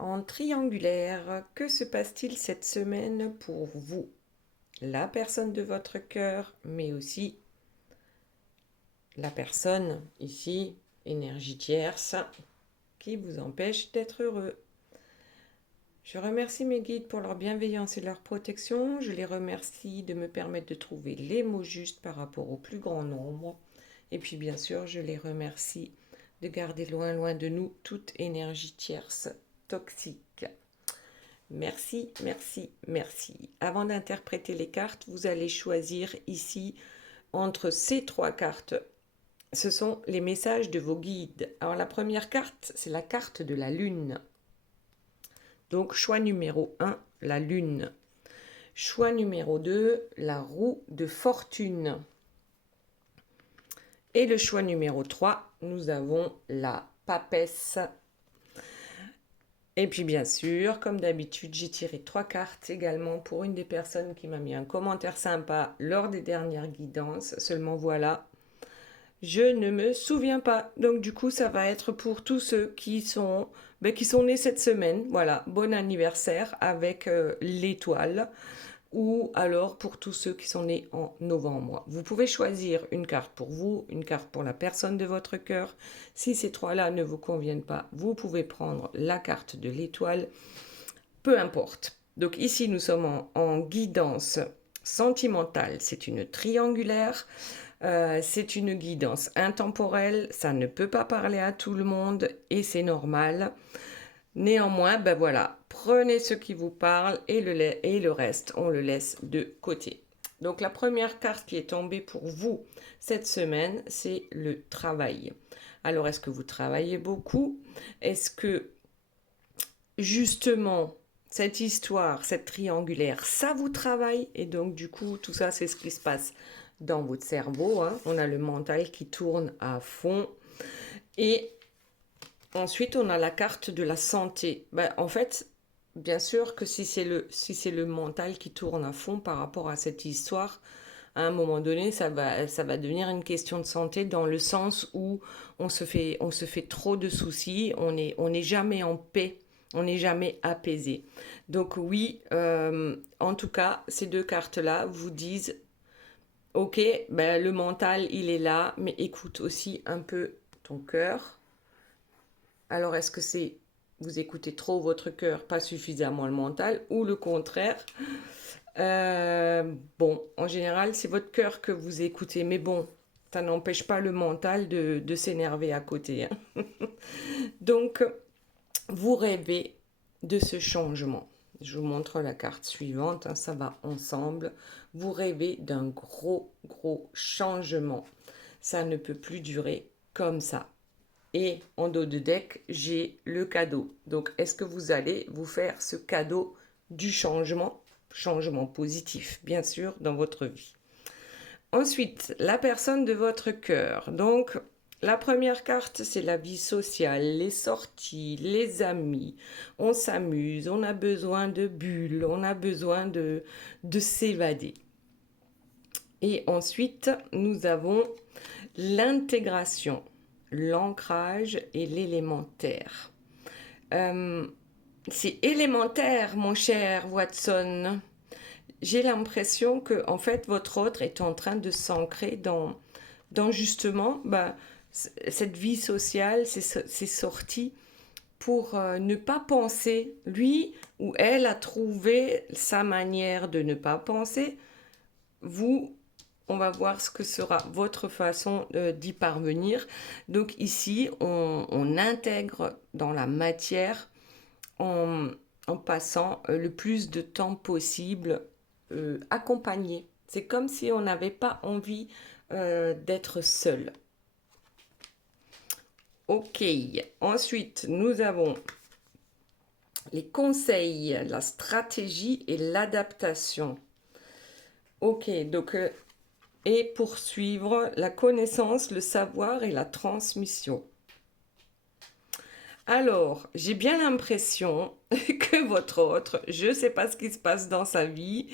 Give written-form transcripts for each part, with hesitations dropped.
En triangulaire, que se passe-t-il cette semaine pour vous? La personne de votre cœur, mais aussi la personne, ici, énergie tierce, qui vous empêche d'être heureux. Je remercie mes guides pour leur bienveillance et leur protection. Je les remercie de me permettre de trouver les mots justes par rapport au plus grand nombre. Et puis bien sûr, je les remercie de garder loin, loin de nous toute énergie tierce toxique. Merci, merci, merci. Avant d'interpréter les cartes, vous allez choisir ici entre ces trois cartes. Ce sont les messages de vos guides. Alors la première carte, c'est la carte de la lune. Donc choix numéro 1, la lune. Choix numéro 2, la roue de fortune. Et le choix numéro 3, nous avons la papesse. Et puis bien sûr, comme d'habitude, j'ai tiré 3 cartes également pour une des personnes qui m'a mis un commentaire sympa lors des dernières guidances. Seulement voilà, je ne me souviens pas. Donc du coup, ça va être pour tous ceux qui sont nés cette semaine. Voilà, bon anniversaire avec l'étoile. Ou alors pour tous ceux qui sont nés en novembre. Vous pouvez choisir une carte pour vous, une carte pour la personne de votre cœur. Si ces trois-là ne vous conviennent pas, vous pouvez prendre la carte de l'étoile. Peu importe. Donc ici, nous sommes en guidance sentimentale. C'est une triangulaire. C'est une guidance intemporelle. Ça ne peut pas parler à tout le monde et c'est normal. Néanmoins, ben voilà, prenez ce qui vous parle et le reste, on le laisse de côté. Donc la première carte qui est tombée pour vous cette semaine, c'est le travail. Alors est-ce que vous travaillez beaucoup? Est-ce que justement cette histoire, cette triangulaire, ça vous travaille? Et donc du coup, tout ça, c'est ce qui se passe dans votre cerveau, hein. On a le mental qui tourne à fond. Et ensuite, on a la carte de la santé. En fait, bien sûr que si c'est le mental qui tourne à fond par rapport à cette histoire, à un moment donné, ça va devenir une question de santé dans le sens où on se fait trop de soucis, on n'est jamais en paix, on n'est jamais apaisé. Donc oui, en tout cas, ces deux cartes-là vous disent, ok, le mental, il est là, mais écoute aussi un peu ton cœur. Alors, est-ce que c'est vous écoutez trop votre cœur, pas suffisamment le mental, ou le contraire? Bon, en général, c'est votre cœur que vous écoutez, mais bon, ça n'empêche pas le mental de s'énerver à côté, hein. Donc, vous rêvez de ce changement. Je vous montre la carte suivante, hein, ça va ensemble. Vous rêvez d'un gros, gros changement. Ça ne peut plus durer comme ça. Et en dos de deck, j'ai le cadeau. Donc, est-ce que vous allez vous faire ce cadeau du changement positif, bien sûr, dans votre vie? Ensuite, la personne de votre cœur. Donc, la première carte, c'est la vie sociale, les sorties, les amis. On s'amuse, on a besoin de bulles, on a besoin de s'évader. Et ensuite, nous avons l'intégration, l'ancrage et l'élémentaire. C'est élémentaire, mon cher Watson. J'ai l'impression que, en fait, votre autre est en train de s'ancrer dans justement cette vie sociale, ces sorties, pour ne pas penser. Lui ou elle a trouvé sa manière de ne pas penser. Vous, on va voir ce que sera votre façon d'y parvenir. Donc ici, on intègre dans la matière en passant le plus de temps possible accompagné. C'est comme si on n'avait pas envie d'être seul. Ok, ensuite nous avons les conseils, la stratégie et l'adaptation. Ok, donc et poursuivre la connaissance, le savoir et la transmission. Alors, j'ai bien l'impression que votre autre, je ne sais pas ce qui se passe dans sa vie,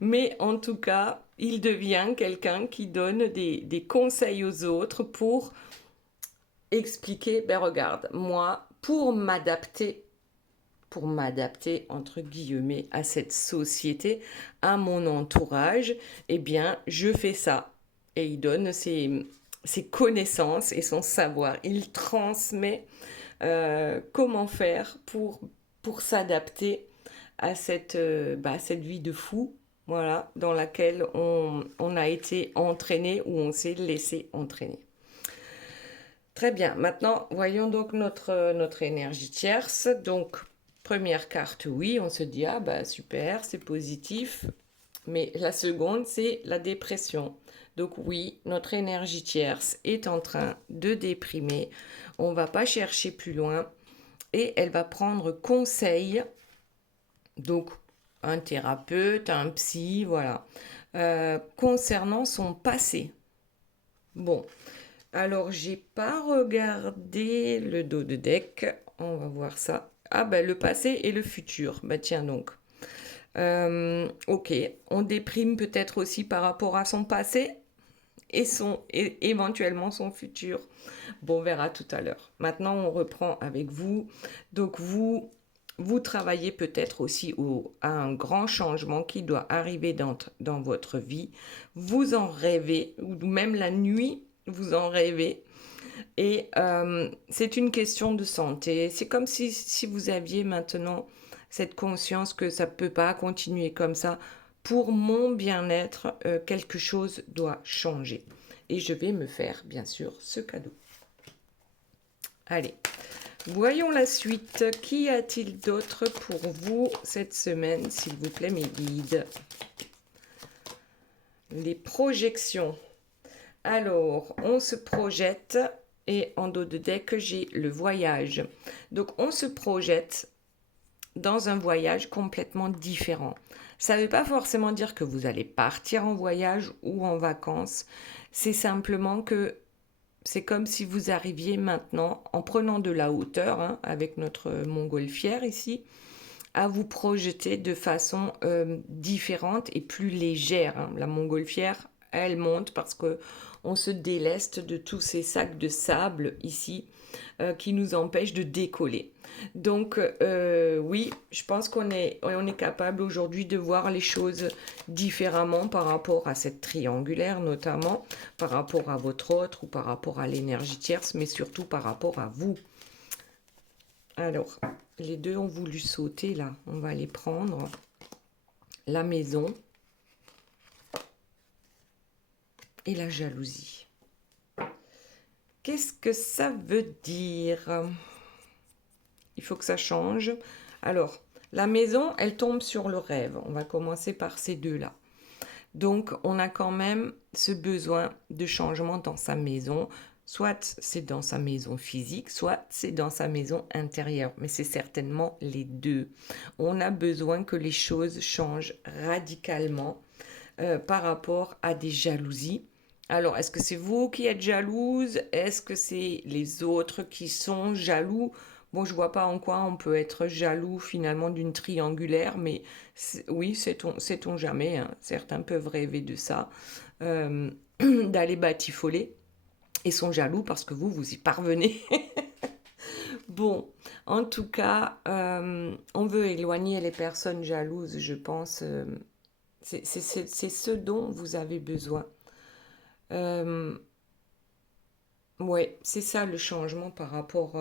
mais en tout cas, il devient quelqu'un qui donne des conseils aux autres pour expliquer, regarde, moi, pour m'adapter pour m'adapter, entre guillemets, à cette société, à mon entourage, eh bien, je fais ça. Et il donne ses connaissances et son savoir. Il transmet comment faire pour s'adapter à cette vie de fou, voilà, dans laquelle on a été entraîné ou on s'est laissé entraîner. Très bien, maintenant voyons donc notre énergie tierce. Donc, première carte, oui, on se dit, ah bah super, c'est positif. Mais la seconde, c'est la dépression. Donc oui, notre énergie tierce est en train de déprimer. On ne va pas chercher plus loin et elle va prendre conseil. Donc un thérapeute, un psy, voilà, concernant son passé. Bon, alors j'ai pas regardé le dos de deck. On va voir ça. Ah ben le passé et le futur. Bah tiens donc. Ok, on déprime peut-être aussi par rapport à son passé et éventuellement son futur. Bon, on verra tout à l'heure. Maintenant, on reprend avec vous. Donc, vous travaillez peut-être aussi à un grand changement qui doit arriver dans votre vie. Vous en rêvez, ou même la nuit, vous en rêvez. Et c'est une question de santé. C'est comme si vous aviez maintenant cette conscience que ça ne peut pas continuer comme ça. Pour mon bien-être, quelque chose doit changer. Et je vais me faire, bien sûr, ce cadeau. Allez, voyons la suite. Qu'y a-t-il d'autre pour vous cette semaine, s'il vous plaît, mes guides? Les projections. Alors, on se projette et en dos de deck, j'ai le voyage. Donc, on se projette dans un voyage complètement différent. Ça ne veut pas forcément dire que vous allez partir en voyage ou en vacances. C'est simplement que c'est comme si vous arriviez maintenant, en prenant de la hauteur, hein, avec notre montgolfière ici, à vous projeter de façon différente et plus légère. Hein. La montgolfière, elle monte parce que on se déleste de tous ces sacs de sable ici qui nous empêchent de décoller. Donc oui, je pense qu'on est capable aujourd'hui de voir les choses différemment par rapport à cette triangulaire notamment, par rapport à votre autre ou par rapport à l'énergie tierce, mais surtout par rapport à vous. Alors, les deux ont voulu sauter là, on va les prendre. La maison et la jalousie. Qu'est-ce que ça veut dire ? Il faut que ça change. Alors, la maison, elle tombe sur le rêve. On va commencer par ces deux-là. Donc, on a quand même ce besoin de changement dans sa maison. Soit c'est dans sa maison physique, soit c'est dans sa maison intérieure. Mais c'est certainement les deux. On a besoin que les choses changent radicalement par rapport à des jalousies. Alors, est-ce que c'est vous qui êtes jalouse? Est-ce que c'est les autres qui sont jaloux? Bon, je vois pas en quoi on peut être jaloux finalement d'une triangulaire, mais oui, sait-on jamais. Hein. Certains peuvent rêver de ça, d'aller batifoler, et sont jaloux parce que vous y parvenez. Bon, en tout cas, on veut éloigner les personnes jalouses, je pense. C'est ce dont vous avez besoin. Ouais, c'est ça le changement par rapport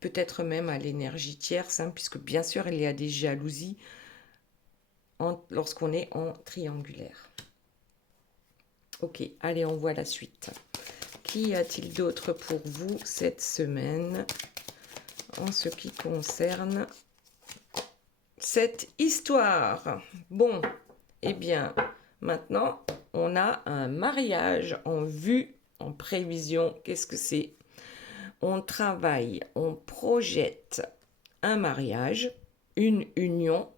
peut-être même à l'énergie tierce, hein, puisque bien sûr il y a des jalousies lorsqu'on est en triangulaire. Ok, allez, on voit la suite. Qu'y a-t-il d'autre pour vous cette semaine en ce qui concerne cette histoire? Bon, eh bien, maintenant, on a un mariage en vue, en prévision. Qu'est-ce que c'est? On travaille, on projette un mariage, une union.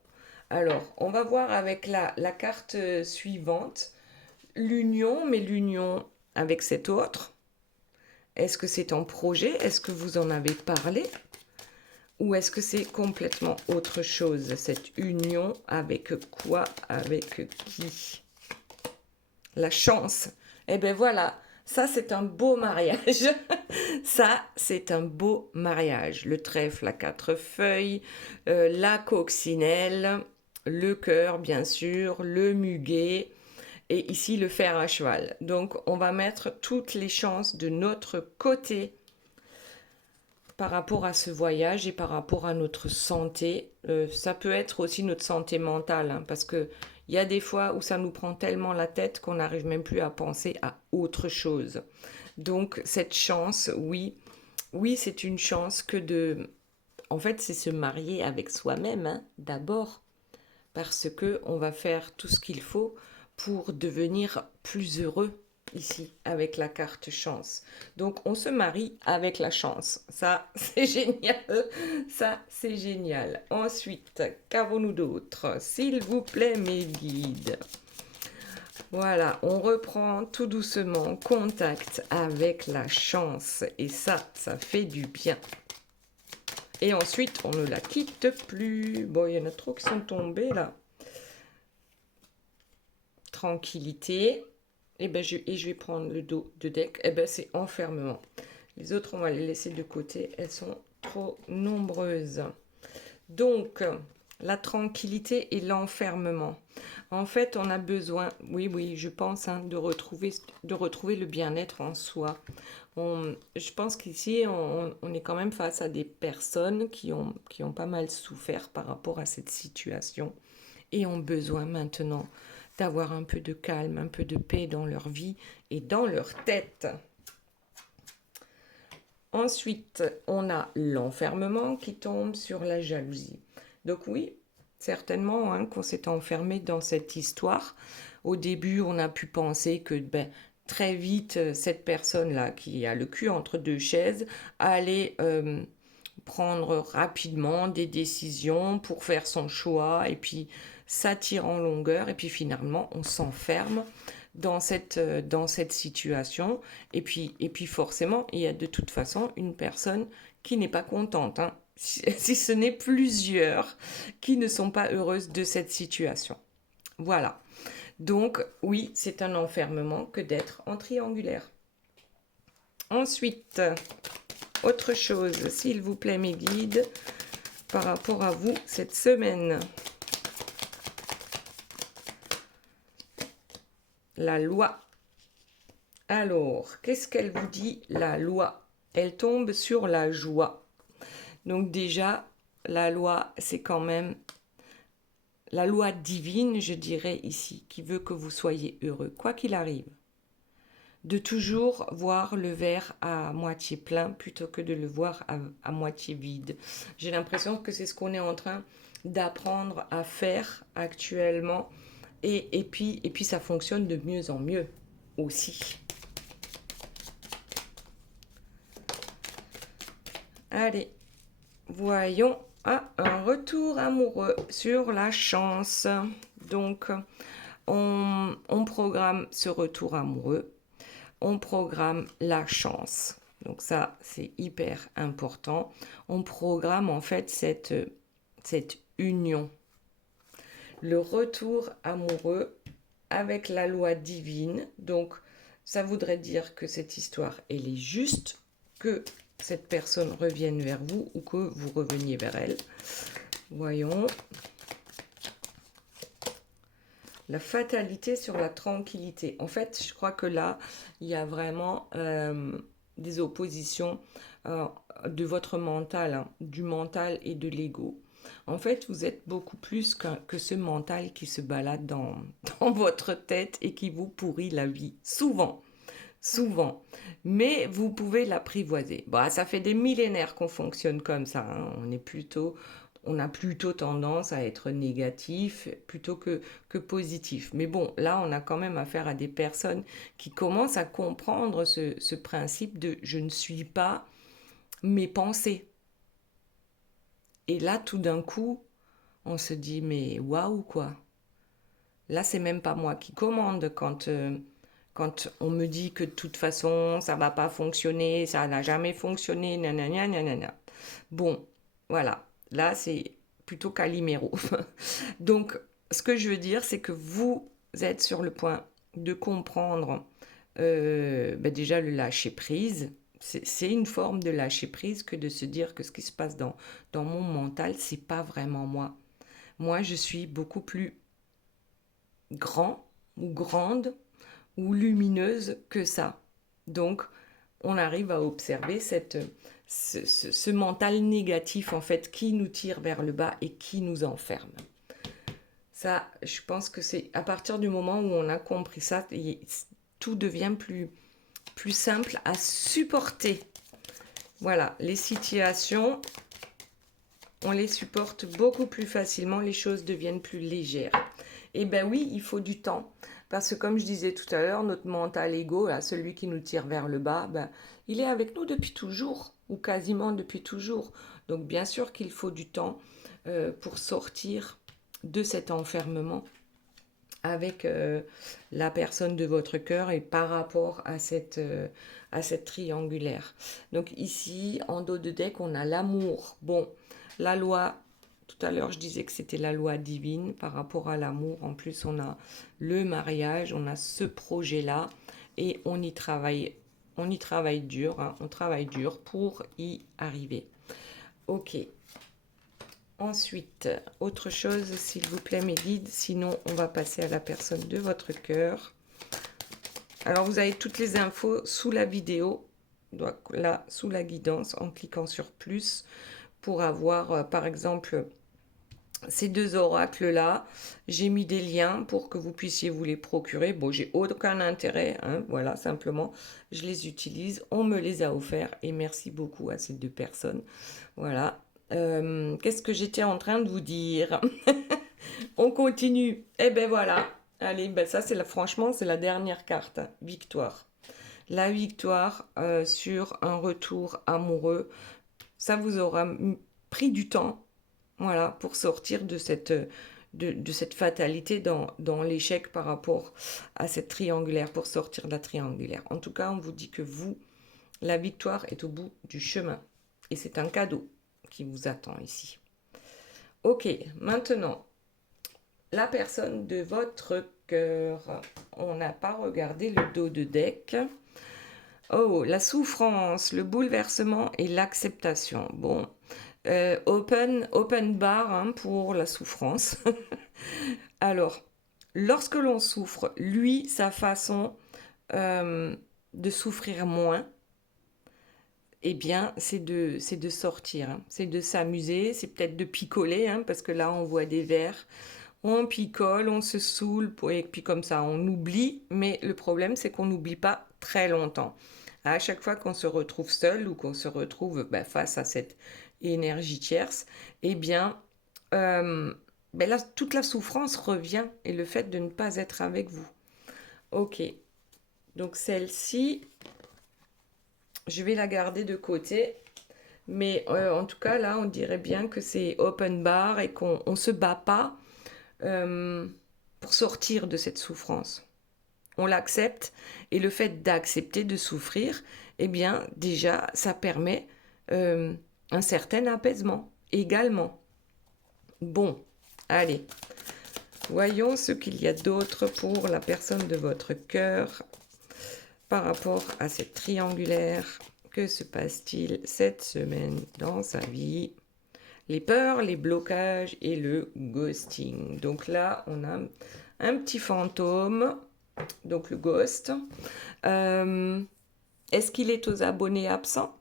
Alors, on va voir avec la carte suivante l'union, mais l'union avec cet autre. Est-ce que c'est en projet? Est-ce que vous en avez parlé? Ou est-ce que c'est complètement autre chose, cette union avec quoi? Avec qui? La chance. Eh bien voilà, ça c'est un beau mariage. Ça, c'est un beau mariage. Le trèfle à 4 feuilles, la coccinelle, le cœur, bien sûr, le muguet et ici le fer à cheval. Donc, on va mettre toutes les chances de notre côté par rapport à ce voyage et par rapport à notre santé. Ça peut être aussi notre santé mentale, hein, parce que il y a des fois où ça nous prend tellement la tête qu'on n'arrive même plus à penser à autre chose. Donc, cette chance, oui, oui, c'est une chance que de... En fait, c'est se marier avec soi-même, hein, d'abord, parce que on va faire tout ce qu'il faut pour devenir plus heureux ici avec la carte chance. Donc, on se marie avec la chance. Ça, c'est génial. Ça, c'est génial. Ensuite, qu'avons-nous d'autre? S'il vous plaît, mes guides. Voilà, on reprend tout doucement contact avec la chance. Et ça fait du bien. Et ensuite, on ne la quitte plus. Bon, il y en a trop qui sont tombés là. Tranquillité. Et je vais prendre le dos de deck. C'est enfermement. Les autres, on va les laisser de côté. Elles sont trop nombreuses. Donc, la tranquillité et l'enfermement. En fait, on a besoin, oui, je pense, hein, de retrouver le bien-être en soi. Je pense qu'ici, on est quand même face à des personnes qui ont pas mal souffert par rapport à cette situation et ont besoin maintenant d'avoir un peu de calme, un peu de paix dans leur vie et dans leur tête. Ensuite, on a l'enfermement qui tombe sur la jalousie. Donc oui, certainement hein, qu'on s'est enfermé dans cette histoire. Au début, on a pu penser que très vite, cette personne-là qui a le cul entre deux chaises allait prendre rapidement des décisions pour faire son choix et puis ça tire en longueur et puis finalement on s'enferme dans cette situation et puis forcément il y a de toute façon une personne qui n'est pas contente, hein, si ce n'est plusieurs qui ne sont pas heureuses de cette situation. Voilà. Donc oui, c'est un enfermement que d'être en triangulaire. Ensuite, autre chose, s'il vous plaît, mes guides, par rapport à vous cette semaine. La loi. Alors, qu'est-ce qu'elle vous dit, la loi? Elle tombe sur la joie. Donc déjà, la loi, c'est quand même la loi divine, je dirais ici, qui veut que vous soyez heureux, quoi qu'il arrive. De toujours voir le verre à moitié plein plutôt que de le voir à moitié vide. J'ai l'impression que c'est ce qu'on est en train d'apprendre à faire actuellement et puis ça fonctionne de mieux en mieux aussi. Allez, voyons un retour amoureux sur la chance. Donc, on programme ce retour amoureux. On programme la chance. Donc ça, c'est hyper important. On programme en fait cette union. Le retour amoureux avec la loi divine. Donc, ça voudrait dire que cette histoire, elle est juste, que cette personne revienne vers vous ou que vous reveniez vers elle. Voyons. La fatalité sur la tranquillité. En fait, je crois que là, il y a vraiment des oppositions de votre mental, hein, du mental et de l'ego. En fait, vous êtes beaucoup plus que ce mental qui se balade dans votre tête et qui vous pourrit la vie. Souvent. Souvent. Mais vous pouvez l'apprivoiser. Bah, ça fait des millénaires qu'on fonctionne comme ça. Hein. On a plutôt tendance à être négatif plutôt que positif. Mais bon, là, on a quand même affaire à des personnes qui commencent à comprendre ce principe de je ne suis pas mes pensées. Et là, tout d'un coup, on se dit mais waouh quoi. Là, c'est même pas moi qui commande quand on me dit que de toute façon, ça va pas fonctionner, ça n'a jamais fonctionné, nanana, nanana. Bon, voilà. Là, c'est plutôt Calimero. Donc, ce que je veux dire, c'est que vous êtes sur le point de comprendre déjà le lâcher prise, C'est une forme de lâcher prise que de se dire que ce qui se passe dans mon mental, c'est pas vraiment moi. Moi, je suis beaucoup plus grand ou grande ou lumineuse que ça. Donc, on arrive à observer ce mental négatif, en fait, qui nous tire vers le bas et qui nous enferme. Ça, je pense que c'est à partir du moment où on a compris ça, tout devient plus simple à supporter. Voilà, les situations, on les supporte beaucoup plus facilement, les choses deviennent plus légères. Et ben oui, il faut du temps. Parce que comme je disais tout à l'heure, notre mental ego, là, celui qui nous tire vers le bas, ben, il est avec nous depuis toujours, ou quasiment depuis toujours. Donc bien sûr qu'il faut du temps pour sortir de cet enfermement avec la personne de votre cœur et par rapport à cette triangulaire. Donc ici, en dos de deck, on a l'amour. Bon, la loi, tout à l'heure je disais que c'était la loi divine par rapport à l'amour. En plus, on a le mariage, on a ce projet-là et on y travaille dur, hein, on travaille dur pour y arriver. Ok. Ensuite, autre chose, s'il vous plaît, mes guides. Sinon, on va passer à la personne de votre cœur. Alors, vous avez toutes les infos sous la vidéo, donc là, sous la guidance, en cliquant sur plus, pour avoir, par exemple, ces deux oracles-là. J'ai mis des liens pour que vous puissiez vous les procurer. Bon, j'ai aucun intérêt, hein, voilà, simplement, je les utilise. On me les a offerts et merci beaucoup à ces deux personnes. Voilà. Qu'est-ce que j'étais en train de vous dire? On continue. Eh ben voilà. Allez, ben ça franchement, c'est la dernière carte. Victoire. La victoire sur un retour amoureux. Ça vous aura pris du temps, voilà, pour sortir de cette fatalité dans l'échec par rapport à cette triangulaire, pour sortir de la triangulaire. En tout cas, on vous dit que la victoire est au bout du chemin. Et c'est un cadeau qui vous attend ici. Ok, maintenant, la personne de votre cœur. On n'a pas regardé le dos de deck. Oh, la souffrance, le bouleversement et l'acceptation. Bon, open bar hein, pour la souffrance. Alors, lorsque l'on souffre, lui, sa façon de souffrir moins, eh bien, c'est de sortir, hein. C'est de s'amuser, c'est peut-être de picoler, hein, parce que là, on voit des verres, on picole, on se saoule, et puis comme ça, on oublie, mais le problème, c'est qu'on n'oublie pas très longtemps. À chaque fois qu'on se retrouve seul ou qu'on se retrouve face à cette énergie tierce, eh bien, là, toute la souffrance revient et le fait de ne pas être avec vous. Ok, donc celle-ci, je vais la garder de côté. Mais en tout cas, là, on dirait bien que c'est open bar et qu'on ne se bat pas pour sortir de cette souffrance. On l'accepte et le fait d'accepter de souffrir, eh bien, déjà, ça permet un certain apaisement également. Bon, allez, voyons ce qu'il y a d'autre pour la personne de votre cœur par rapport à cette triangulaire. Que se passe-t-il cette semaine dans sa vie? Les peurs, les blocages et le ghosting. Donc là, on a un petit fantôme, donc le ghost. Est-ce qu'il est aux abonnés absents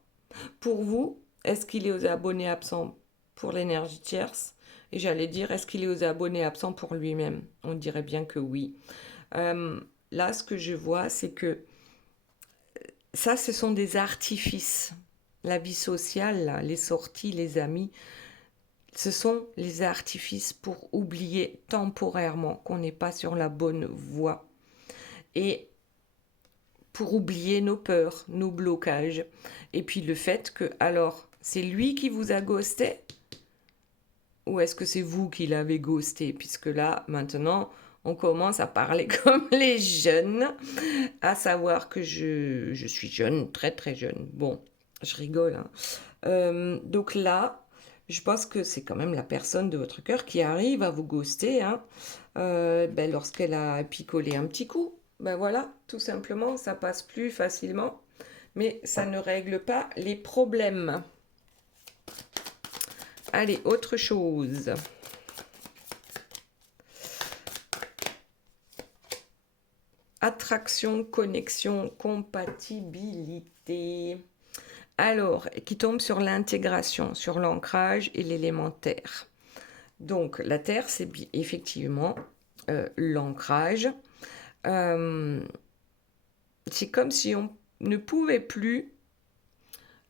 pour vous? Est-ce qu'il est aux abonnés absents pour l'énergie tierce? Et j'allais dire, est-ce qu'il est aux abonnés absents pour lui-même? On dirait bien que oui. Là, ce que je vois, c'est que ça, ce sont des artifices. La vie sociale, là, les sorties, les amis, ce sont les artifices pour oublier temporairement qu'on n'est pas sur la bonne voie. Et pour oublier nos peurs, nos blocages. Et puis le fait que, alors, c'est lui qui vous a ghosté? Ou est-ce que c'est vous qui l'avez ghosté? Puisque là, maintenant, on commence à parler comme les jeunes, à savoir que je suis jeune, très très jeune. Bon, je rigole. Hein. Donc là, je pense que c'est quand même la personne de votre cœur qui arrive à vous ghoster hein, lorsqu'elle a picolé un petit coup. Ben voilà, tout simplement, ça passe plus facilement. mais ça ne règle pas les problèmes. Allez, autre chose. Attraction, connexion, compatibilité. Alors, qui tombe sur l'intégration, sur l'ancrage et l'élémentaire. Donc, la Terre, c'est effectivement l'ancrage. C'est comme si on ne pouvait plus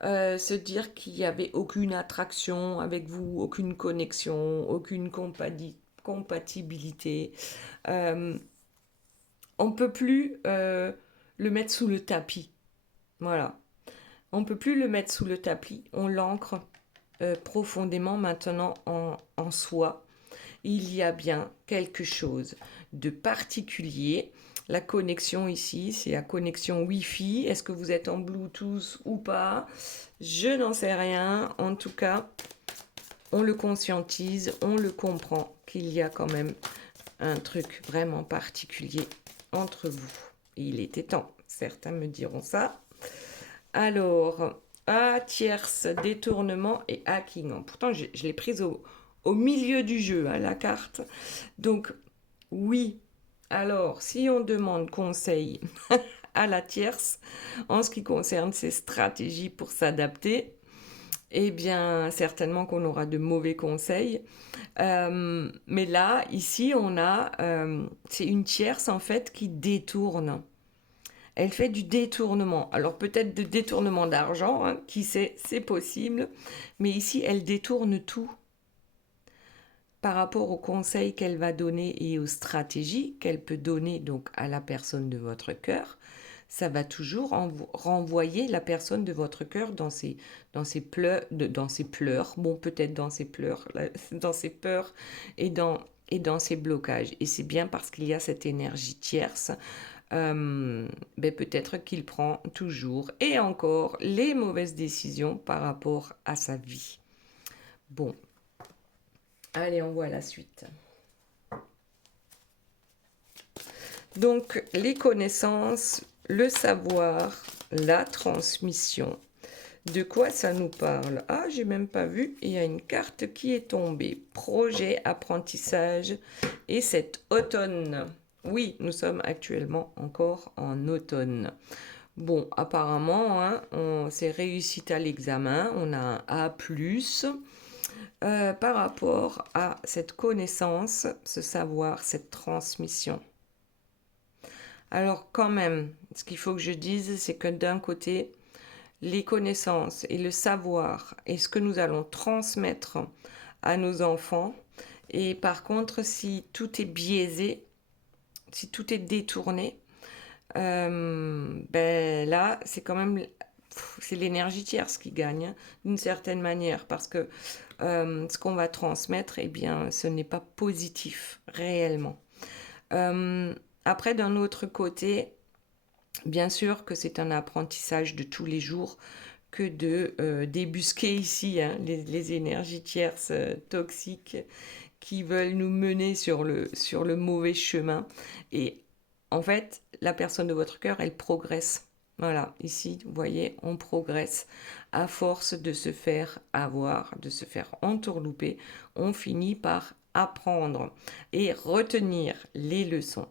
se dire qu'il n'y avait aucune attraction avec vous, aucune connexion, aucune compatibilité. On ne peut plus le mettre sous le tapis. Voilà. On ne peut plus le mettre sous le tapis. On l'ancre profondément maintenant en soi. Il y a bien quelque chose de particulier. La connexion ici, c'est la connexion Wi-Fi. Est-ce que vous êtes en Bluetooth ou pas? Je n'en sais rien. En tout cas, on le conscientise, on le comprend qu'il y a quand même un truc vraiment particulier entre vous. Il était temps. Certains me diront ça. Alors, tierce, détournement et hacking. Pourtant, je l'ai prise au milieu du jeu, hein, la carte. Donc, oui. Alors, si on demande conseil à la tierce en ce qui concerne ses stratégies pour s'adapter, eh bien, certainement qu'on aura de mauvais conseils. Mais là, ici, c'est une tierce en fait qui détourne. Elle fait du détournement. Alors peut-être de détournement d'argent, hein, qui sait, c'est possible. Mais ici, elle détourne tout par rapport aux conseils qu'elle va donner et aux stratégies qu'elle peut donner donc à la personne de votre cœur. Ça va toujours renvoyer la personne de votre cœur dans ses pleurs, bon peut-être dans ses pleurs, dans ses peurs et dans ses blocages. Et c'est bien parce qu'il y a cette énergie tierce, peut-être qu'il prend toujours et encore les mauvaises décisions par rapport à sa vie. Bon, allez, on voit la suite. Donc, les connaissances, le savoir, la transmission. De quoi ça nous parle? Ah, j'ai même pas vu. Il y a une carte qui est tombée. Projet, apprentissage et cet automne. Oui, nous sommes actuellement encore en automne. Bon, apparemment, hein, on s'est réussi à l'examen. On a un A+. Par rapport à cette connaissance, ce savoir, cette transmission. Alors quand même, ce qu'il faut que je dise, c'est que d'un côté, les connaissances et le savoir et ce que nous allons transmettre à nos enfants, et par contre, si tout est biaisé, si tout est détourné, là, c'est quand même c'est l'énergie tierce qui gagne, hein, d'une certaine manière, parce que ce qu'on va transmettre, eh bien, ce n'est pas positif réellement. Après, d'un autre côté, bien sûr que c'est un apprentissage de tous les jours que de débusquer ici, hein, les énergies tierces toxiques qui veulent nous mener sur le mauvais chemin. Et en fait, la personne de votre cœur, elle progresse. Voilà, ici, vous voyez, on progresse. À force de se faire avoir, de se faire entourlouper, on finit par apprendre et retenir les leçons.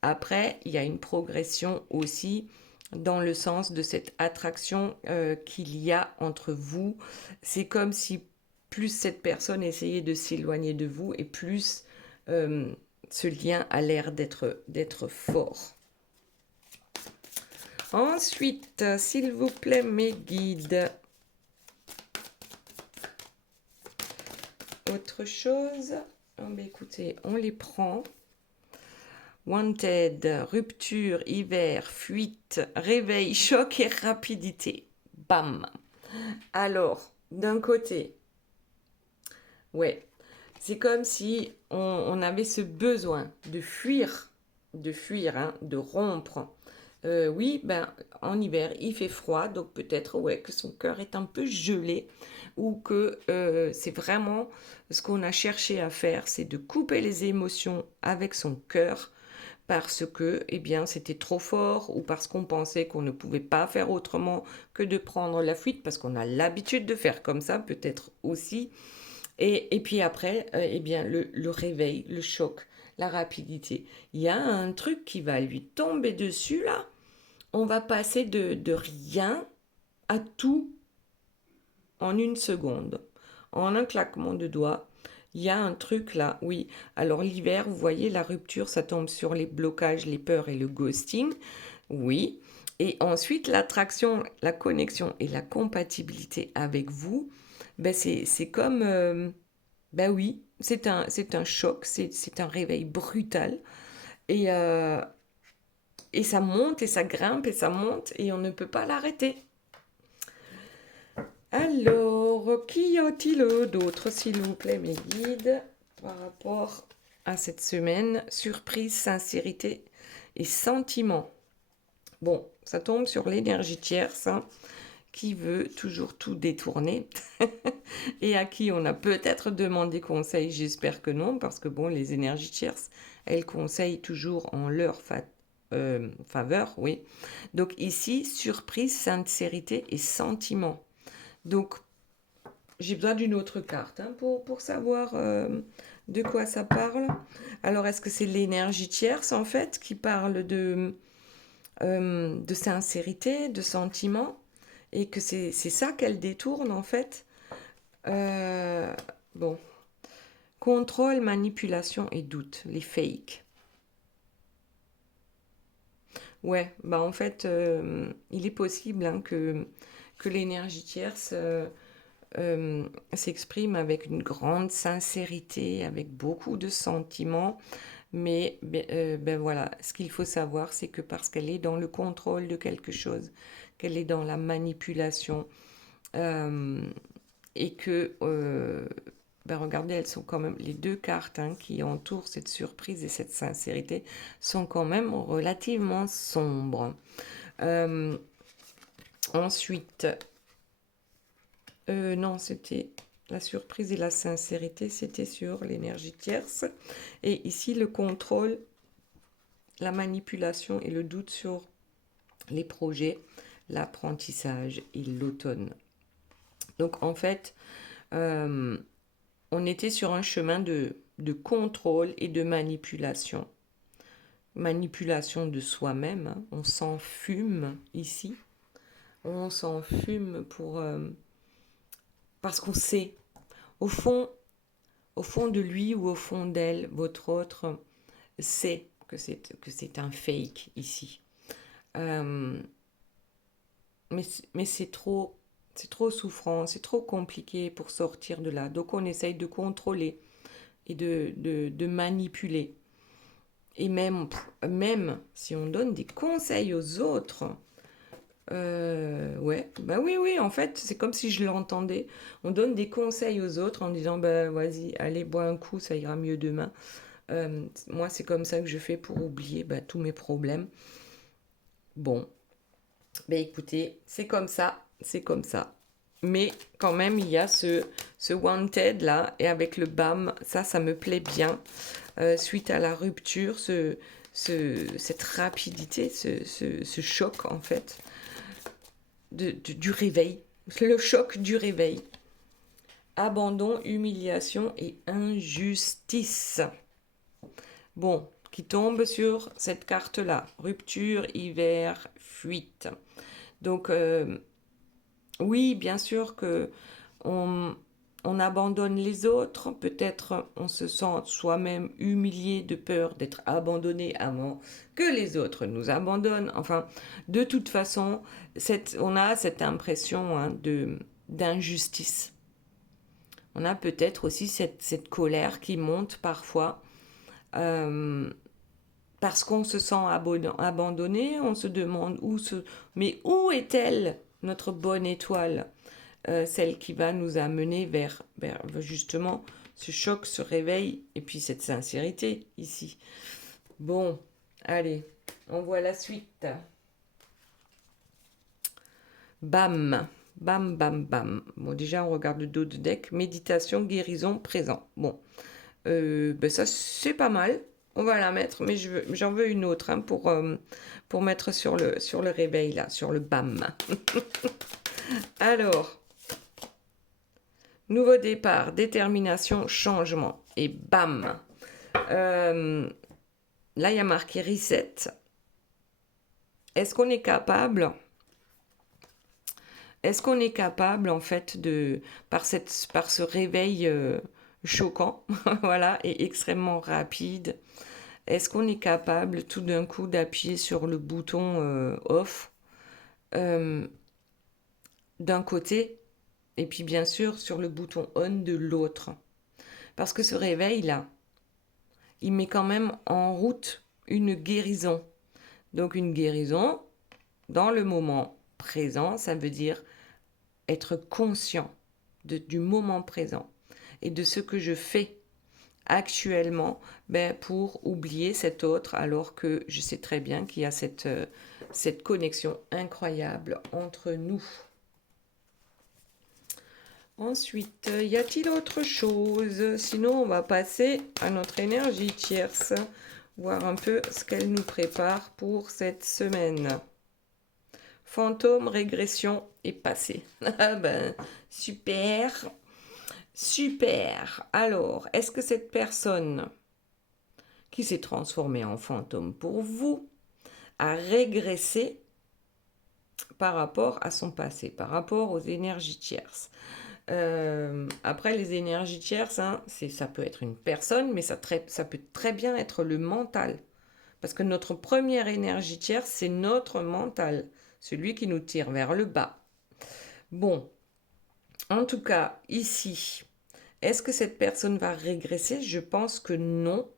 Après, il y a une progression aussi dans le sens de cette attraction qu'il y a entre vous. C'est comme si plus cette personne essayait de s'éloigner de vous et plus ce lien a l'air d'être fort. Ensuite, s'il vous plaît, mes guides. Autre chose. Écoutez, on les prend. Wanted, rupture, hiver, fuite, réveil, choc et rapidité. Bam. Alors, d'un côté, ouais, c'est comme si on avait ce besoin de fuir, hein, de rompre. Oui, en hiver, il fait froid, donc peut-être que son cœur est un peu gelé ou que c'est vraiment ce qu'on a cherché à faire, c'est de couper les émotions avec son cœur parce que, eh bien, c'était trop fort ou parce qu'on pensait qu'on ne pouvait pas faire autrement que de prendre la fuite, parce qu'on a l'habitude de faire comme ça, peut-être aussi. Et puis après, eh bien, le réveil, le choc, la rapidité. Il y a un truc qui va lui tomber dessus là. On va passer de rien à tout en une seconde. En un claquement de doigts, il y a un truc là, oui. Alors l'hiver, vous voyez, la rupture, ça tombe sur les blocages, les peurs et le ghosting, oui. Et ensuite, l'attraction, la connexion et la compatibilité avec vous, ben c'est comme, ben oui, c'est un choc, c'est un réveil brutal. Et, euh, et ça monte et ça grimpe et ça monte et on ne peut pas l'arrêter. Alors, qu'y a-t-il d'autre, s'il vous plaît, mes guides, par rapport à cette semaine? Surprise, sincérité et sentiment. Bon, ça tombe sur l'énergie tierce, hein, qui veut toujours tout détourner et à qui on a peut-être demandé conseil, j'espère que non, parce que bon, les énergies tierces, elles conseillent toujours en leur faveur, oui. Donc ici, surprise, sincérité et sentiment. Donc, j'ai besoin d'une autre carte, hein, pour savoir de quoi ça parle. Alors, est-ce que c'est l'énergie tierce, en fait, qui parle de sincérité, de sentiment, et que c'est ça qu'elle détourne, en fait? Euh, bon, contrôle, manipulation et doute, les fakes. Ouais, bah en fait, il est possible, hein, que l'énergie tierce s'exprime avec une grande sincérité, avec beaucoup de sentiments. Mais ben voilà, ce qu'il faut savoir, c'est que parce qu'elle est dans le contrôle de quelque chose, qu'elle est dans la manipulation, euh, et que, ben regardez, elles sont quand même, les deux cartes, hein, qui entourent cette surprise et cette sincérité sont quand même relativement sombres. Euh, ensuite, non, c'était la surprise et la sincérité, c'était sur l'énergie tierce. Et ici, le contrôle, la manipulation et le doute sur les projets, l'apprentissage et l'automne. Donc en fait, euh, on était sur un chemin de contrôle et de manipulation. Manipulation de soi-même, hein. On s'enfume ici. On s'enfume parce qu'on sait. Au fond, au fond de lui ou au fond d'elle, votre autre sait que c'est un fake ici. Euh, mais c'est trop souffrant, c'est trop compliqué pour sortir de là. Donc on essaye de contrôler et de manipuler. Et même si on donne des conseils aux autres, ouais, bah oui, oui, en fait, c'est comme si je l'entendais. On donne des conseils aux autres en disant, bah vas-y, allez, bois un coup, ça ira mieux demain. Moi, c'est comme ça que je fais pour oublier, bah, tous mes problèmes. Bon, bah écoutez, c'est comme ça, c'est comme ça. Mais quand même, il y a ce wanted là, et avec le bam, ça me plaît bien. Suite à la rupture, cette rapidité, ce choc en fait, du réveil, le choc du réveil. Abandon, humiliation et injustice. Bon, qui tombe sur cette carte-là. Rupture, hiver, fuite. Donc, oui, bien sûr que on, on abandonne les autres. Peut-être on se sent soi-même humilié de peur d'être abandonné avant que les autres nous abandonnent. Enfin, de toute façon, on a cette impression, hein, d'injustice. On a peut-être aussi cette colère qui monte parfois. euh, Parce qu'on se sent abandonné, on se demande mais où est-elle, notre bonne étoile, celle qui va nous amener vers justement ce choc, ce réveil et puis cette sincérité ici. Bon, allez, on voit la suite. Bam, bam, bam, bam. Bon, déjà, on regarde le dos de deck. Méditation, guérison, présent. Bon, ben ça, c'est pas mal. On va la mettre, mais j'en veux une autre hein, pour mettre sur le réveil, là, sur le BAM. Alors, nouveau départ, détermination, changement. Et BAM. Là, il y a marqué reset. Est-ce qu'on est capable... Est-ce qu'on est capable, en fait, par ce réveil choquant, voilà, et extrêmement rapide, est-ce qu'on est capable tout d'un coup d'appuyer sur le bouton off d'un côté et puis bien sûr sur le bouton on de l'autre? Parce que ce réveil-là, il met quand même en route une guérison. Donc une guérison dans le moment présent, ça veut dire être conscient du moment présent et de ce que je fais actuellement pour oublier cet autre, alors que je sais très bien qu'il y a cette connexion incroyable entre nous. Ensuite, y a-t-il autre chose? Sinon, on va passer à notre énergie tierce, voir un peu ce qu'elle nous prépare pour cette semaine. Fantôme, régression et passé. Ah ben, super, super. Alors, est-ce que cette personne qui s'est transformée en fantôme pour vous a régressé par rapport à son passé, par rapport aux énergies tierces? Après, les énergies tierces, hein, ça peut être une personne, mais ça peut très bien être le mental. Parce que notre première énergie tierce, c'est notre mental, celui qui nous tire vers le bas. Bon, en tout cas, ici, est-ce que cette personne va régresser? Je pense que non.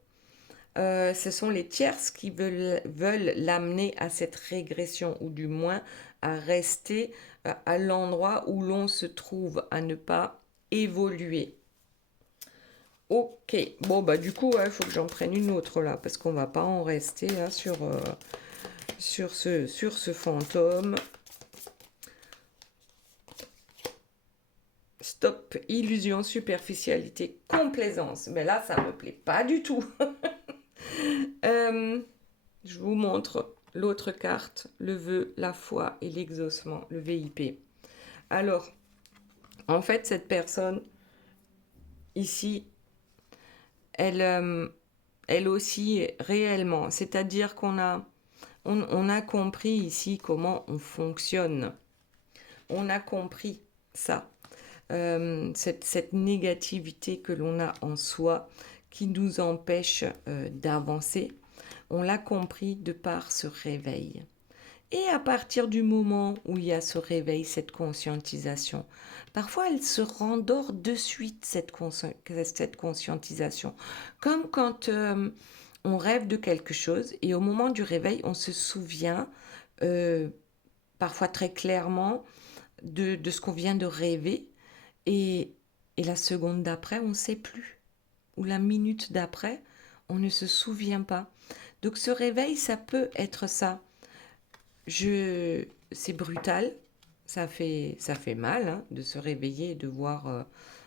Ce sont les tierces qui veulent l'amener à cette régression, ou du moins à rester à l'endroit où l'on se trouve, à ne pas évoluer. Ok, bon bah du coup, il faut que j'en prenne une autre là, parce qu'on va pas en rester là, sur ce fantôme. Stop, illusion, superficialité, complaisance. Mais là, ça me plaît pas du tout. Je vous montre l'autre carte, le vœu, la foi et l'exaucement, le VIP. Alors, en fait, cette personne, ici, elle aussi, réellement, c'est-à-dire qu'on a compris ici comment on fonctionne. On a compris ça. Cette négativité que l'on a en soi qui nous empêche d'avancer. On l'a compris de par ce réveil. Et à partir du moment où il y a ce réveil, cette conscientisation, parfois elle se rendort de suite, cette conscientisation. Comme quand on rêve de quelque chose et au moment du réveil, on se souvient parfois très clairement de ce qu'on vient de rêver et la seconde d'après, on ne sait plus. Ou la minute d'après, on ne se souvient pas. Donc ce réveil, ça peut être ça. C'est brutal, ça fait mal hein, de se réveiller et de voir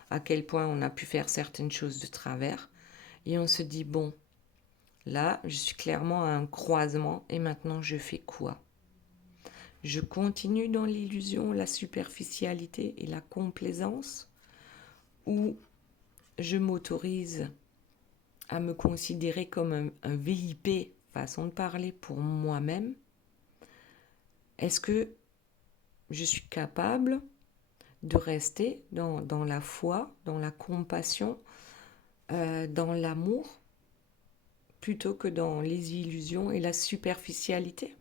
à quel point on a pu faire certaines choses de travers. Et on se dit, bon, là, je suis clairement à un croisement et maintenant je fais quoi? Je continue dans l'illusion, la superficialité et la complaisance, ou je m'autorise à me considérer comme un VIP, façon de parler, pour moi-même? Est-ce que je suis capable de rester dans la foi, dans la compassion, dans l'amour, plutôt que dans les illusions et la superficialité?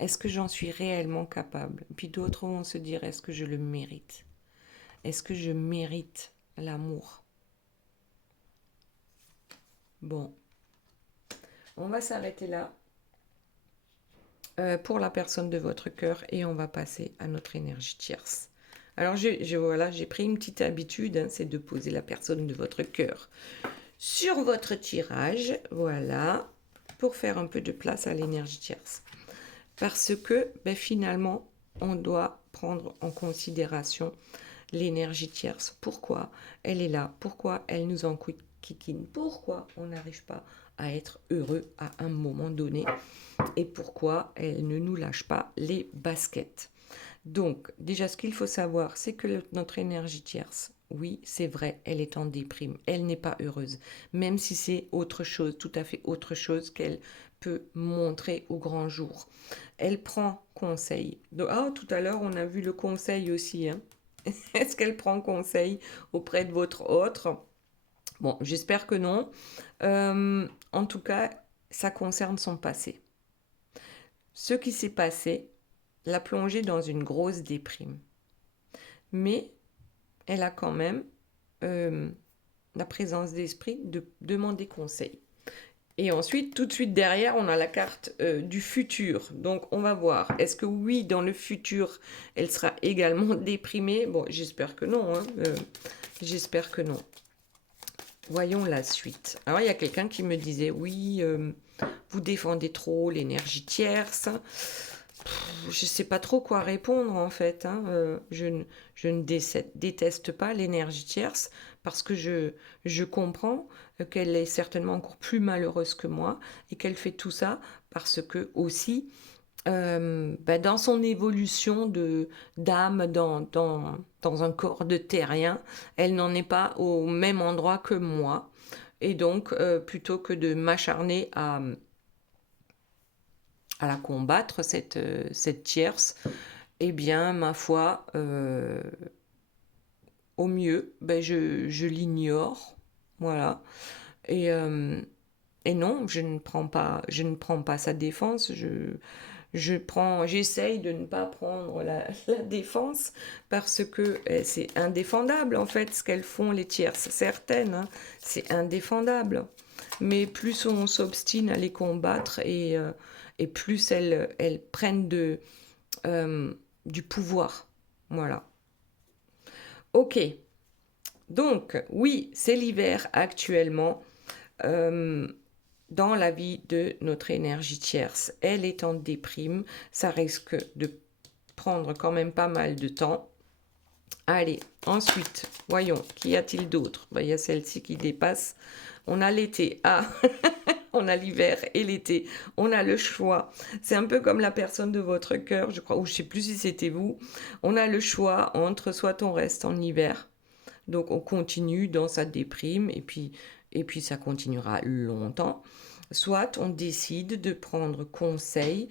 Est-ce que j'en suis réellement capable? Puis d'autres vont se dire, est-ce que je le mérite? Est-ce que je mérite l'amour? Bon, on va s'arrêter là pour la personne de votre cœur et on va passer à notre énergie tierce. Alors voilà, j'ai pris une petite habitude, hein, c'est de poser la personne de votre cœur sur votre tirage, voilà, pour faire un peu de place à l'énergie tierce. Parce que finalement, on doit prendre en considération l'énergie tierce. Pourquoi elle est là? Pourquoi elle nous en kikine. Pourquoi on n'arrive pas à être heureux à un moment donné et pourquoi elle ne nous lâche pas les baskets. Donc, déjà, ce qu'il faut savoir, c'est que notre énergie tierce, oui, c'est vrai, elle est en déprime, elle n'est pas heureuse, même si c'est autre chose, tout à fait autre chose qu'elle peut montrer au grand jour. Elle prend conseil. Donc, tout à l'heure, on a vu le conseil aussi. Hein. Est-ce qu'elle prend conseil auprès de votre autre? Bon, j'espère que non. En tout cas, ça concerne son passé. Ce qui s'est passé l'a plongée dans une grosse déprime. Mais elle a quand même la présence d'esprit de demander conseil. Et ensuite, tout de suite derrière, on a la carte du futur. Donc, on va voir. Est-ce que oui, dans le futur, elle sera également déprimée? Bon, j'espère que non. Hein. J'espère que non. Voyons la suite. Alors, il y a quelqu'un qui me disait, oui, vous défendez trop l'énergie tierce. Je ne sais pas trop quoi répondre en fait. Hein. Je ne déteste pas l'énergie tierce parce que je comprends qu'elle est certainement encore plus malheureuse que moi et qu'elle fait tout ça parce que aussi dans son évolution d'âme dans un corps de terrien, elle n'en est pas au même endroit que moi. Et donc, plutôt que de m'acharner à la combattre, cette tierce, eh bien, ma foi, au mieux, je l'ignore. Voilà. Et non, je ne prends pas sa défense. J'essaye de ne pas prendre la défense parce que c'est indéfendable en fait ce qu'elles font les tierces, certaines, hein, c'est indéfendable. Mais plus on s'obstine à les combattre et plus elles prennent du pouvoir. Voilà. Ok. Donc, oui, c'est l'hiver actuellement dans la vie de notre énergie tierce. Elle est en déprime. Ça risque de prendre quand même pas mal de temps. Allez, ensuite, voyons, qu'y a-t-il d'autre? Il y a celle-ci qui dépasse. On a l'été. On a l'hiver et l'été. On a le choix. C'est un peu comme la personne de votre cœur, je crois, ou je ne sais plus si c'était vous. On a le choix entre soit on reste en hiver, donc on continue dans sa déprime, et puis ça continuera longtemps. Soit on décide de prendre conseil,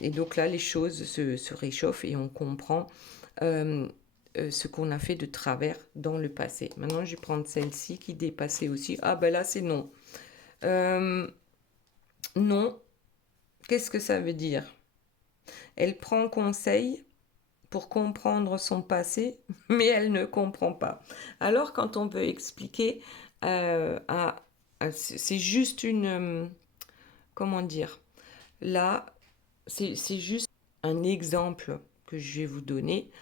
et donc là les choses se réchauffent et on comprend ce qu'on a fait de travers dans le passé. Maintenant je vais prendre celle-ci qui dépassait aussi. Là c'est non. Non, qu'est-ce que ça veut dire? Elle prend conseil pour comprendre son passé, mais elle ne comprend pas. Alors quand on veut expliquer, c'est juste une... comment dire? Là, c'est juste un exemple que je vais vous donner.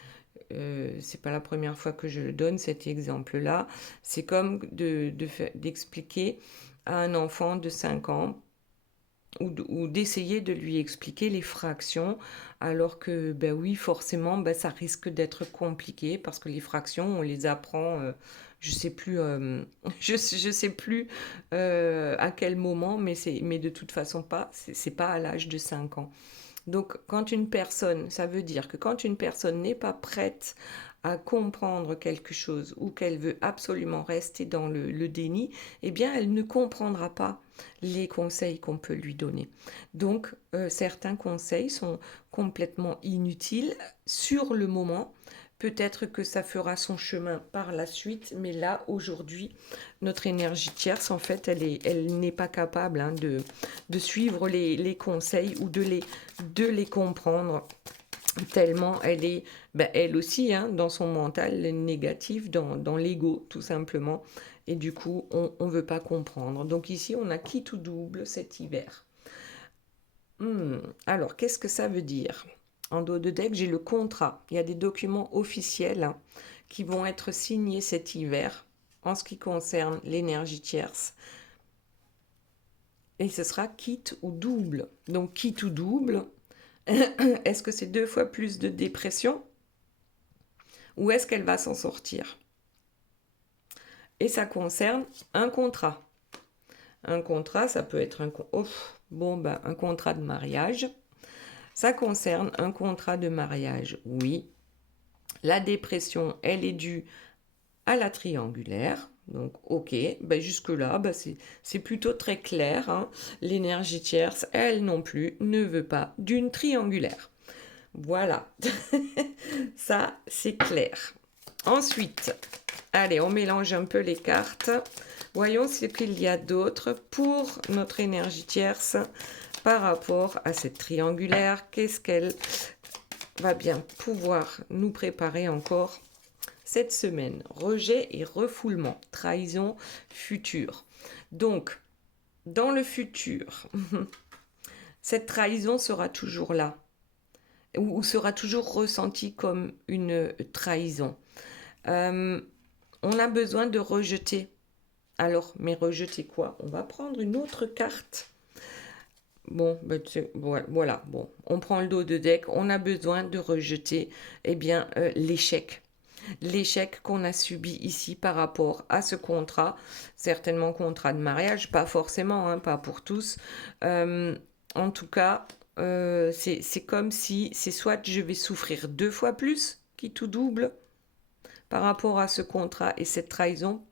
C'est pas la première fois que je le donne, cet exemple-là. C'est comme d'expliquer à un enfant de 5 ans ou d'essayer de lui expliquer les fractions, alors que, oui, forcément, ça risque d'être compliqué, parce que les fractions, on les apprend, je sais plus, je sais plus à quel moment, mais de toute façon c'est pas à l'âge de 5 ans. Donc, ça veut dire que quand une personne n'est pas prête à comprendre quelque chose ou qu'elle veut absolument rester dans le déni, eh bien, elle ne comprendra pas les conseils qu'on peut lui donner. Donc, certains conseils sont complètement inutiles sur le moment. Peut-être que ça fera son chemin par la suite, mais là, aujourd'hui, notre énergie tierce, en fait, elle n'est pas capable de suivre les conseils ou de les comprendre, tellement elle est, elle aussi, dans son mental négatif, dans l'ego, tout simplement. Et du coup, on ne veut pas comprendre. Donc ici, on a quitte ou double cet hiver. Alors, qu'est-ce que ça veut dire? En dos de deck, j'ai le contrat. Il y a des documents officiels qui vont être signés cet hiver en ce qui concerne l'énergie tierce. Et ce sera quitte ou double. Donc, quitte ou double, est-ce que c'est 2 fois plus de dépression? Ou est-ce qu'elle va s'en sortir? et ça concerne un contrat. Un contrat, ça peut être un contrat de mariage. Ça concerne un contrat de mariage, oui. La dépression, elle est due à la triangulaire. Donc, ok, jusque-là, c'est plutôt très clair, hein. L'énergie tierce, elle non plus, ne veut pas d'une triangulaire. Voilà, ça c'est clair. Ensuite, allez, on mélange un peu les cartes. Voyons ce qu'il y a d'autre pour notre énergie tierce par rapport à cette triangulaire. Qu'est-ce qu'elle va bien pouvoir nous préparer encore cette semaine? Rejet et refoulement, trahison future. Donc, dans le futur, cette trahison sera toujours là, ou sera toujours ressentie comme une trahison. On a besoin de rejeter. Alors, mais rejeter quoi? On va prendre une autre carte. Bon, voilà, bon, on prend le dos de deck, on a besoin de rejeter l'échec. L'échec qu'on a subi ici par rapport à ce contrat, certainement contrat de mariage, pas forcément, hein, pas pour tous. En tout cas, c'est comme si c'est soit je vais souffrir 2 fois plus, qui tout double, par rapport à ce contrat et cette trahison,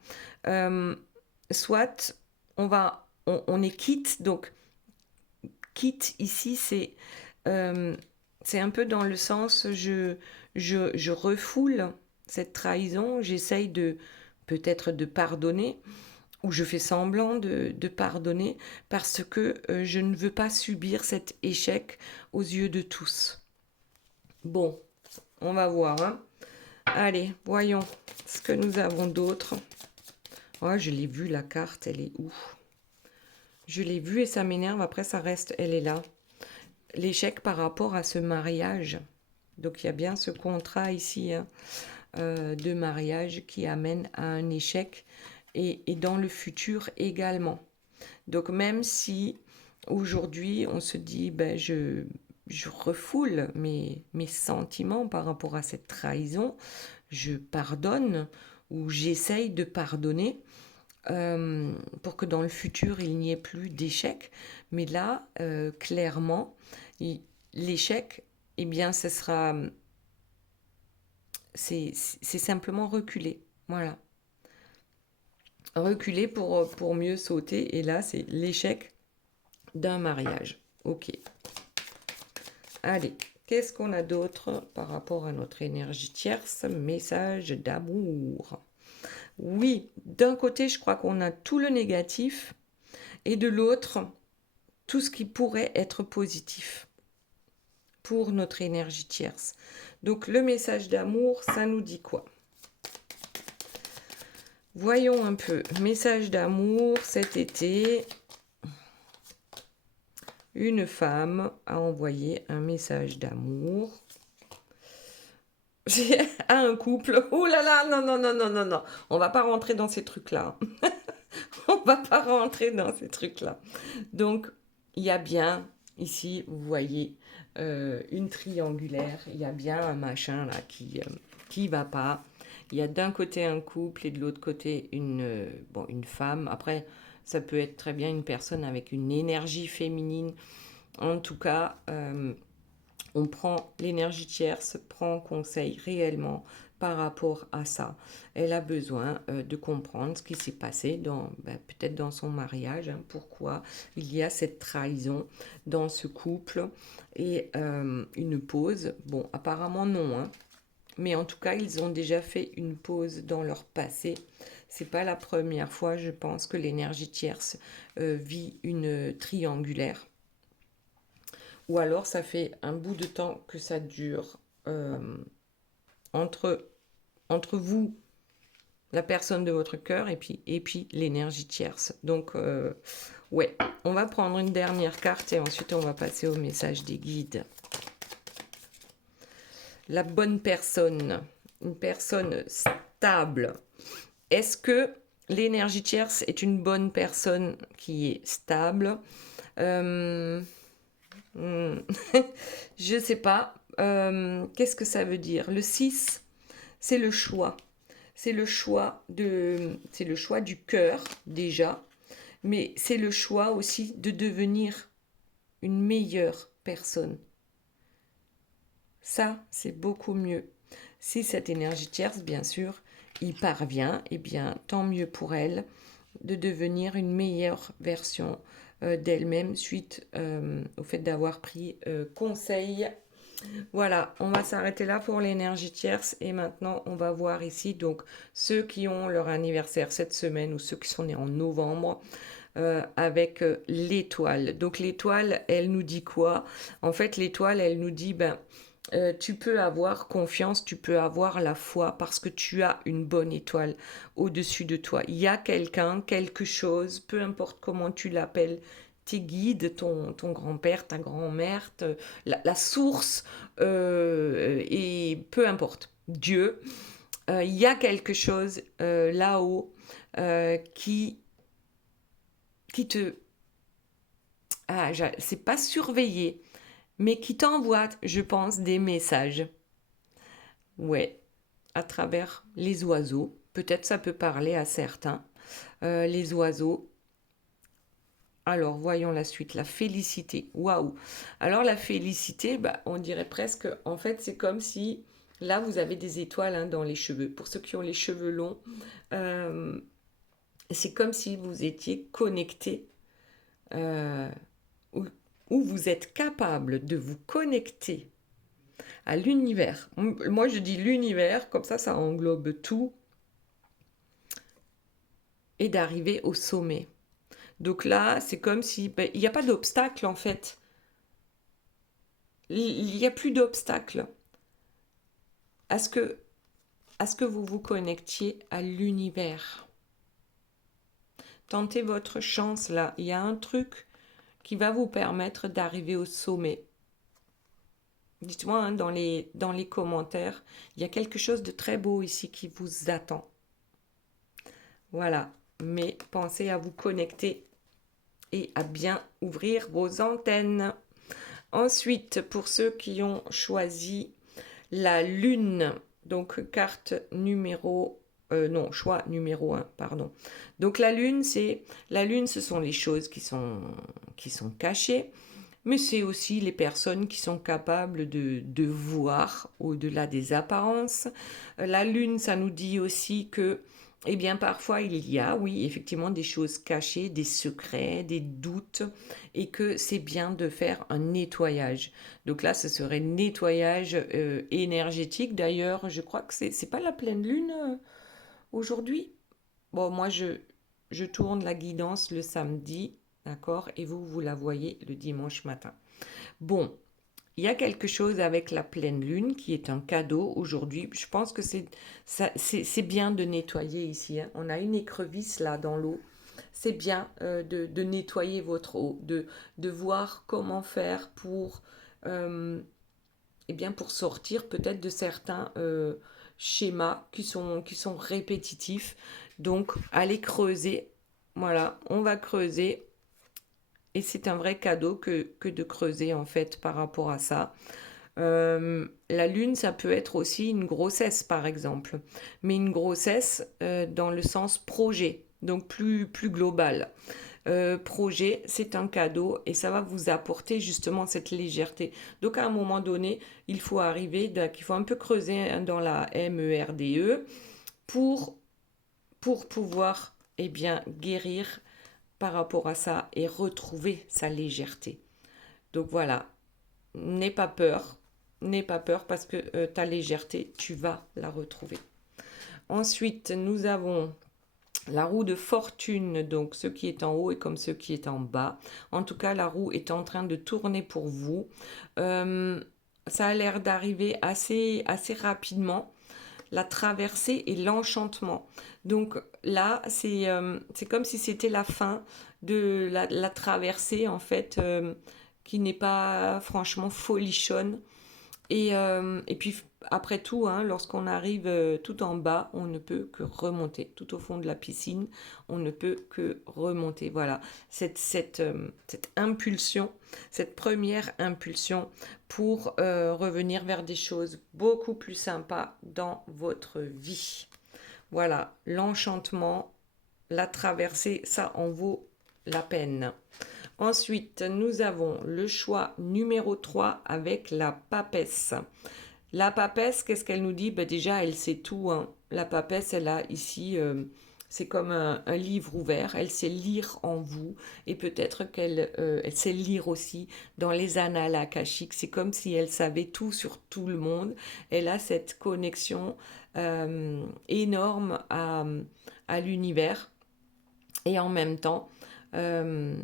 soit on est quitte, donc quitte ici, c'est un peu dans le sens je refoule cette trahison, j'essaye peut-être de pardonner, ou je fais semblant de pardonner, parce que je ne veux pas subir cet échec aux yeux de tous. Bon, on va voir, hein. Allez, voyons ce que nous avons d'autre. Oh, je l'ai vue, la carte, elle est où? Je l'ai vue et ça m'énerve, après ça reste, elle est là. L'échec par rapport à ce mariage. Donc il y a bien ce contrat ici, hein, de mariage qui amène à un échec et dans le futur également. Donc même si aujourd'hui on se dit je refoule mes sentiments par rapport à cette trahison, je pardonne ou j'essaye de pardonner pour que dans le futur il n'y ait plus d'échec. Mais là, clairement, l'échec, eh bien, ce sera... C'est simplement reculer. Voilà. Reculer pour mieux sauter. Et là, c'est l'échec d'un mariage. Ok. Allez, qu'est-ce qu'on a d'autre par rapport à notre énergie tierce? Message d'amour. Oui, d'un côté, je crois qu'on a tout le négatif et de l'autre, tout ce qui pourrait être positif pour notre énergie tierce. Donc, le message d'amour, ça nous dit quoi? Voyons un peu. Message d'amour cet été. Une femme a envoyé un message d'amour à un couple. Oh là là, non, non, non, non, non, non. On va pas rentrer dans ces trucs-là. On va pas rentrer dans ces trucs-là. Donc, il y a bien, ici, vous voyez, une triangulaire. Il y a bien un machin là qui va pas. Il y a d'un côté un couple et de l'autre côté une femme. Après, ça peut être très bien une personne avec une énergie féminine. En tout cas, on prend l'énergie tierce, prend conseil réellement par rapport à ça. Elle a besoin de comprendre ce qui s'est passé peut-être dans son mariage, hein, pourquoi il y a cette trahison dans ce couple et une pause. Bon, apparemment non, hein, mais en tout cas, ils ont déjà fait une pause dans leur passé. C'est pas la première fois, je pense, que l'énergie tierce vit une triangulaire. Ou alors, ça fait un bout de temps que ça dure entre vous, la personne de votre cœur, et puis l'énergie tierce. Donc, ouais, on va prendre une dernière carte et ensuite on va passer au message des guides. La bonne personne, une personne stable. Est-ce que l'énergie tierce est une bonne personne qui est stable? Je sais pas. Qu'est-ce que ça veut dire? Le 6, c'est le choix. c'est le choix du cœur déjà, mais c'est le choix aussi de devenir une meilleure personne. Ça, c'est beaucoup mieux. Si cette énergie tierce, bien sûr, y parvient, eh bien, tant mieux pour elle de devenir une meilleure version d'elle-même suite au fait d'avoir pris conseil. Voilà, on va s'arrêter là pour l'énergie tierce et maintenant on va voir ici donc ceux qui ont leur anniversaire cette semaine ou ceux qui sont nés en novembre avec l'étoile. Donc l'étoile, elle nous dit quoi? En fait, l'étoile, elle nous dit tu peux avoir confiance, tu peux avoir la foi parce que tu as une bonne étoile au-dessus de toi. Il y a quelqu'un, quelque chose, peu importe comment tu l'appelles, tes guides, ton grand-père, ta grand-mère, la source, et peu importe, Dieu, il y a quelque chose là-haut qui te... Ah, c'est pas surveiller, mais qui t'envoie, je pense, des messages. Ouais, à travers les oiseaux. Peut-être ça peut parler à certains. Les oiseaux. Alors, voyons la suite. La félicité. Waouh. Alors, la félicité, on dirait presque, en fait, c'est comme si, là, vous avez des étoiles hein, dans les cheveux. Pour ceux qui ont les cheveux longs, euh, c'est comme si vous étiez connecté, euh, ou, ou vous êtes capable de vous connecter à l'univers. Moi, je dis l'univers, comme ça englobe tout, et d'arriver au sommet. Donc là, c'est comme si... il n'y a pas d'obstacle, en fait. Il n'y a plus d'obstacle à à ce que vous vous connectiez à l'univers. Tentez votre chance, là. Il y a un truc qui va vous permettre d'arriver au sommet. Dites-moi hein, dans les commentaires, il y a quelque chose de très beau ici qui vous attend. Voilà, mais pensez à vous connecter et à bien ouvrir vos antennes. Ensuite, pour ceux qui ont choisi la lune, donc carte numéro... non, choix numéro 1, pardon. Donc la lune, ce sont les choses qui sont cachées, mais c'est aussi les personnes qui sont capables de voir au-delà des apparences. La lune, ça nous dit aussi que, eh bien, parfois il y a, oui, effectivement, des choses cachées, des secrets, des doutes, et que c'est bien de faire un nettoyage. Donc là, ce serait nettoyage énergétique. D'ailleurs, je crois que c'est pas la pleine lune aujourd'hui. Bon, moi, je tourne la guidance le samedi, d'accord, et vous la voyez le dimanche matin. Bon, il y a quelque chose avec la pleine lune qui est un cadeau aujourd'hui. Je pense que c'est bien de nettoyer ici. Hein. On a une écrevisse là dans l'eau. C'est bien de nettoyer votre eau, de voir comment faire pour, eh bien, pour sortir peut-être de certains schémas qui sont répétitifs. Donc, allez creuser. Voilà, on va creuser. Et c'est un vrai cadeau que de creuser en fait par rapport à ça. La lune, ça peut être aussi une grossesse par exemple, mais une grossesse dans le sens projet, donc plus global. Projet, c'est un cadeau et ça va vous apporter justement cette légèreté. Donc à un moment donné, il faut il faut un peu creuser dans la MERDE pour, pour pouvoir eh bien, guérir par rapport à ça et retrouver sa légèreté. Donc voilà, n'aie pas peur parce que ta légèreté, tu vas la retrouver. Ensuite, nous avons la roue de fortune, donc ce qui est en haut et comme ce qui est en bas. En tout cas, la roue est en train de tourner pour vous. Ça a l'air d'arriver assez rapidement. La traversée et l'enchantement. Donc là, c'est comme si c'était la fin de la traversée, en fait, qui n'est pas franchement folichonne. Et puis, après tout, hein, lorsqu'on arrive tout en bas, on ne peut que remonter. Tout au fond de la piscine, on ne peut que remonter. Voilà, cette impulsion, cette première impulsion pour revenir vers des choses beaucoup plus sympas dans votre vie. Voilà, l'enchantement, la traversée, ça en vaut la peine. Ensuite, nous avons le choix numéro 3 avec la papesse. La papesse, qu'est-ce qu'elle nous dit? Ben déjà, elle sait tout, hein. La papesse, elle a ici, c'est comme un livre ouvert. Elle sait lire en vous et peut-être elle sait lire aussi dans les annales akashiques. C'est comme si elle savait tout sur tout le monde. Elle a cette connexion énorme à l'univers et en même temps, euh,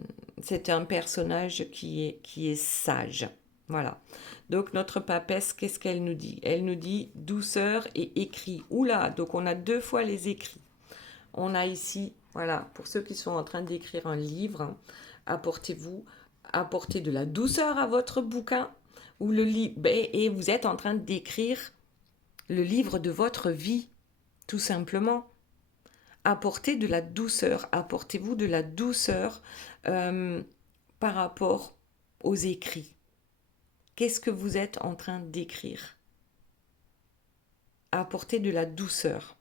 c'est un personnage qui est sage. Voilà. Donc notre papesse, qu'est-ce qu'elle nous dit? Elle nous dit douceur et écrit. Oula, donc on a deux fois les écrits. On a ici, voilà, pour ceux qui sont en train d'écrire un livre, apportez de la douceur à votre bouquin ou le livre, et vous êtes en train d'écrire le livre de votre vie, tout simplement. Apportez de la douceur, apportez-vous de la douceur par rapport aux écrits. Qu'est-ce que vous êtes en train d'écrire? Apportez de la douceur.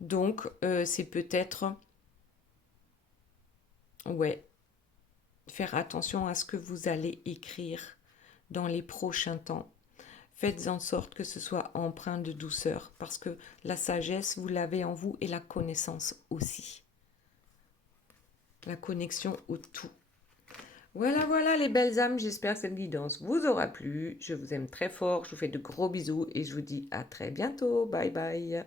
Donc, c'est peut-être, ouais, faire attention à ce que vous allez écrire dans les prochains temps. Faites en sorte que ce soit empreint de douceur, parce que la sagesse, vous l'avez en vous, et la connaissance aussi. La connexion au tout. Voilà, voilà les belles âmes, j'espère que cette guidance vous aura plu. Je vous aime très fort, je vous fais de gros bisous et je vous dis à très bientôt. Bye bye.